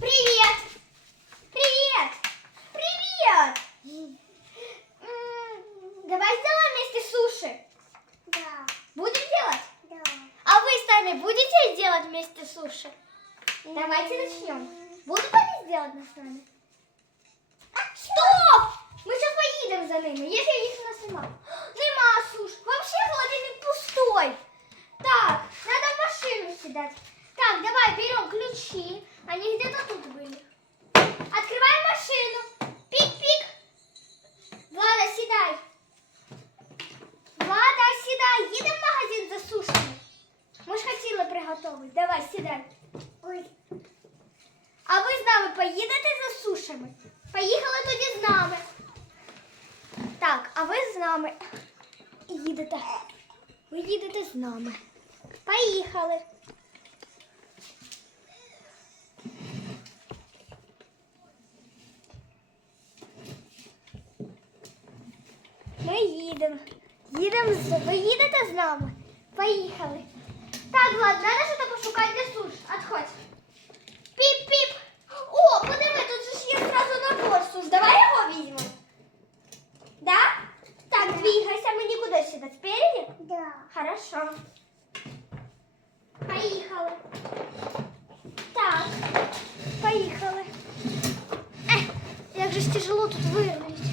Привет! Привет! Привет! Давай сделаем вместе суши. Да, Будем делать? да. А вы сами будете делать вместе суши? Давайте начнем. Будут они сделать нас с вами? Стоп! Мы сейчас поедем за ними, если їх у нас нема. Нема суш. Вообще холодильник пустой. Так, надо в машину сідати. Так, давай берем ключи. Они где-то тут были. Открываем машину. Пик-пик. Влада, сідай. Влада, сідай. Їдемо в магазин за сушами. Ми ж хотіли приготувати. Давай, сідай. Ой, А ви з нами поїдете за сушами? Поїхали тоді з нами. Так, а ви з нами їдете. Ви їдете з нами. Поїхали. Ми їдемо. Їдемо з. Ви їдете з нами? Поїхали. Так, Влад, треба щось пошукати для суш. Отходь. Піп-піп. О, подиви, тут же ж є зразу набор суш. Давай його візьмемо. Да? Так, двигайся, мені куди сюди? Спереді? да. Хорошо. Поїхали. Так, поїхали. Ех, як же ж тяжело тут вирулити.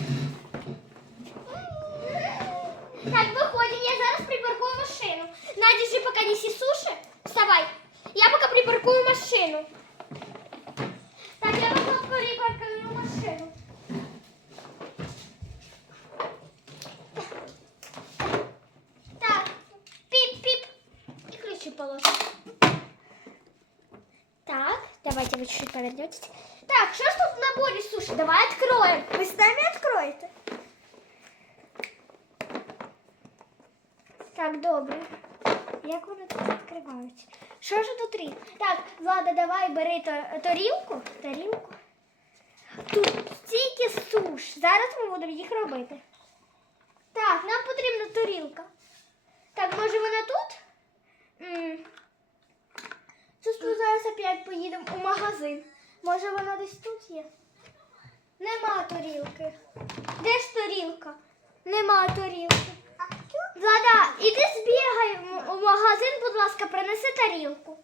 Так, виходимо, я зараз припаркую машину. Надя, же пока неси суши. Вставай. Я пока припаркую машину. Так, я пока припаркую машину. Так, пип-пип. И ключи положим. Так, давайте вы чуть-чуть повернетесь. Так, что ж тут в наборе суши? Давай откроем. Вы с нами откроете? Так, добре. Як вони тут відкриваються? Що ж тут рі? Так, Влада, давай бери тарілку. Тарілку. Тут стільки суш. Зараз ми будемо їх робити. Так, нам потрібна тарілка. Так, може вона тут? Щось зараз опять поїдемо у магазин. Може вона десь тут є? Нема тарілки. Де ж тарілка? Нема тарілки. Влада, іди збігай в- у магазин, будь ласка, принеси тарілку.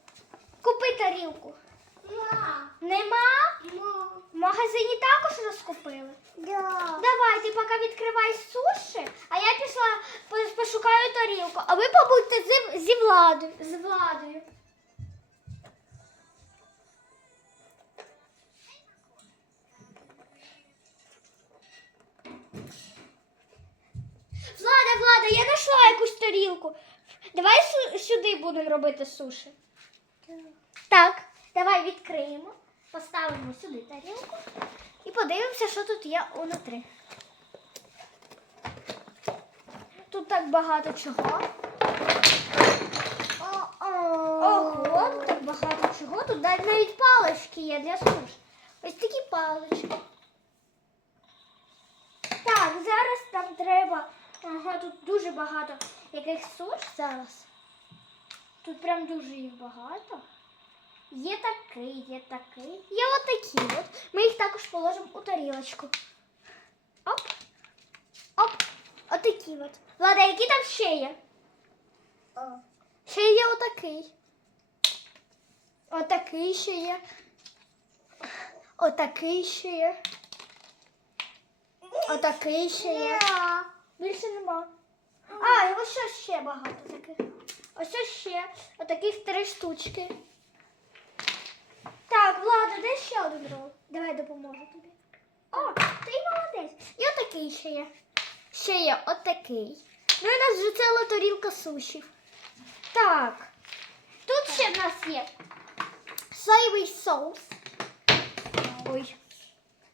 Купи тарілку. Ма. Нема? Ма. В магазині також розкупили. Да. Давай, ти поки відкривай суші, а я пішла пошукаю тарілку. А ви побудьте зі, зі владою. З владою. Влада, я знайшла якусь тарілку. Давай сюди будемо робити суші. Так, давай відкриємо, поставимо сюди тарілку і подивимося, що тут є унутрі. Тут так багато чого. Ого, тут так багато чого. Тут навіть навіть палички є для суш. Ось такі палички. Так, зараз нам треба. Ага, тут дуже багато яких суш зараз. Тут прям дуже їх багато. Є такий, є такий. Є отакі от. Ми їх також положимо у тарілочку. Оп. Оп. Отакі от. Влада, які там ще є? О. Ще є отакий. Отакий ще є. Отакий ще є. Отакий ще є. Більше нема. А, і ось ще багато таких. Ось ось ще. Отаких три штучки. Так, Влада, де ще один рол? Давай допоможу тобі. О, ти молодець. І отакий ще є. Ще є отакий. Ну і нас вже ціла тарілка сушів. Так. Тут ще в нас є соєвий соус. Ой.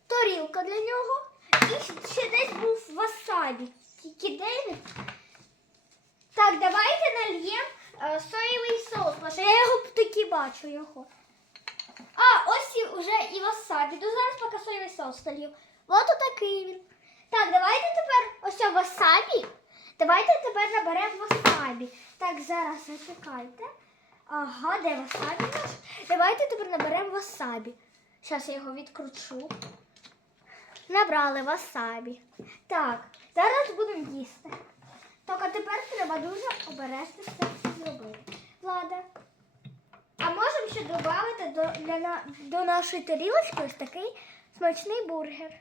Тарілка для нього. І ще десь був васабі. Де? Так, давайте нальємо е, соєвий соус. Тому що я його таки бачу його. А, ось і вже і васабі. Ну зараз поки соєвий соус налью. От отакий він. Так, давайте тепер ось васабі. Давайте тепер наберемо васабі. Так, зараз зачекайте. Ага, де васабі наш? Давайте тепер наберемо васабі. Зараз я його відкручу. Набрали васабі. Так, зараз будемо їсти. А тепер треба дуже обережно все зробити. Влада. А можемо ще додати до, для, на- до нашої тарілочки ось такий смачний бургер.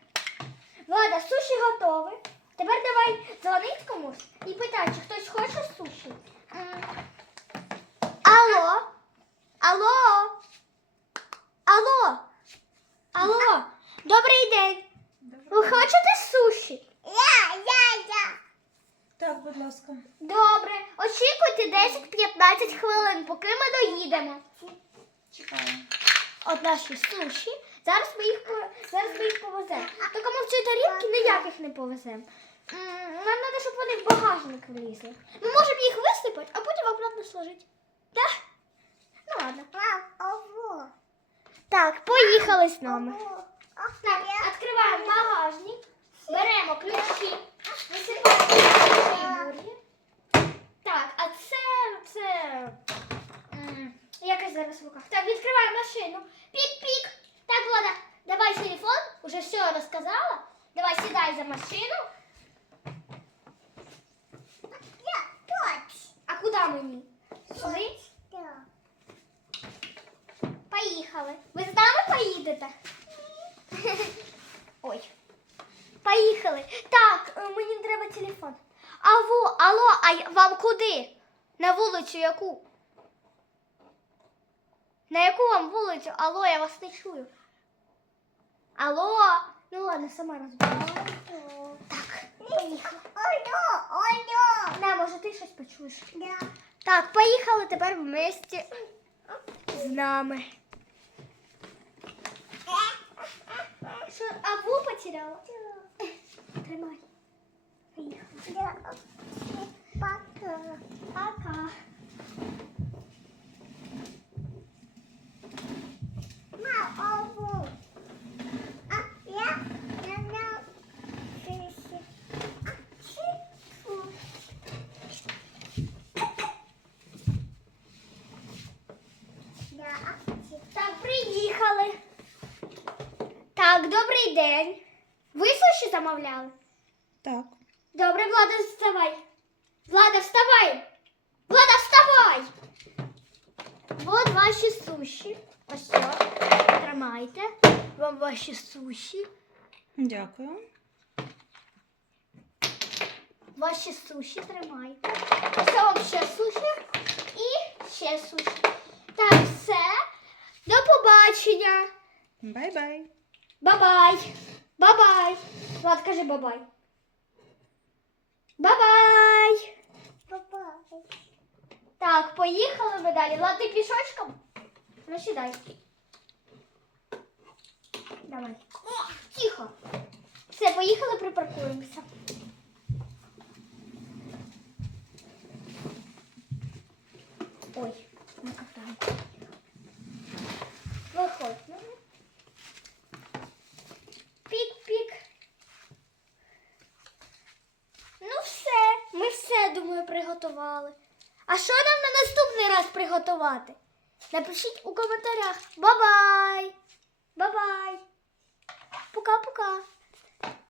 Влада, суші готові. Тепер давай дзвонить комусь і питай, чи хтось хоче суші. Алло? Алло? Алло? Алло? Добрий день. Ви хочете суші? Я, я, я. Так, будь ласка. Добре. Очікуйте 10-15 хвилин, поки ми доїдемо. Чекаю. От наші суші. Зараз ми їх, зараз ми їх повеземо. Тільки ми в цій тарілки ніяких не повеземо. Нам треба, щоб вони в багажник влізли. Ми можемо їх висипати, а потім обратно сложити. Так? Ну ладно. Так, поїхали з нами. Так, відкриваємо багажник, беремо ключі, висипаємо. Так, а це, це м, зараз в руках. Так, відкриваємо машину. Пік-пік. Так, Влада, давай телефон, уже все розказала. Давай сідай за машину. Я, точь. А куди мені? Сюди? Поїхали. Ви з нами поїдете? Ой. Поїхали. Так, е, мені треба телефон. Аво, алло, а вам куди? На вулицю яку? На яку вам вулицю? Алло, я вас не чую. Алло. Ну ладно, сама розбираю. Так, поїхали. Оно, оно. На, може, ти щось почуєш. Да. Так, поїхали тепер вместе з нами. Що, аву потеряла? Тримай. Поїхали. Пока. Пока. Так, приїхали. Так, добрий день. Ви суші замовляли? Так. Добре, Влада, вставай. Влада, вставай. Влада, вставай. Вот ваші суші. Ось все. Тримайте. Вам ваші суші. Дякую. Ваші суші тримайте. Ось вам ще суші і ще суші. Так, все. До побачення. Бай-бай. Бабай. Бабай. Влад, кажи бабай. Бабай. Так, поїхали ми далі. Лати ти пішочком? Ну, сідай. Давай. Тихо. Все, поїхали, припаркуємося. Ой, ну как Виходь. ну. Пік-пік. Ну все, ми все, думаю, приготували. А що нам на наступний раз приготувати? Напишіть у коментарях. Бабай! Бабай! Пока-пока!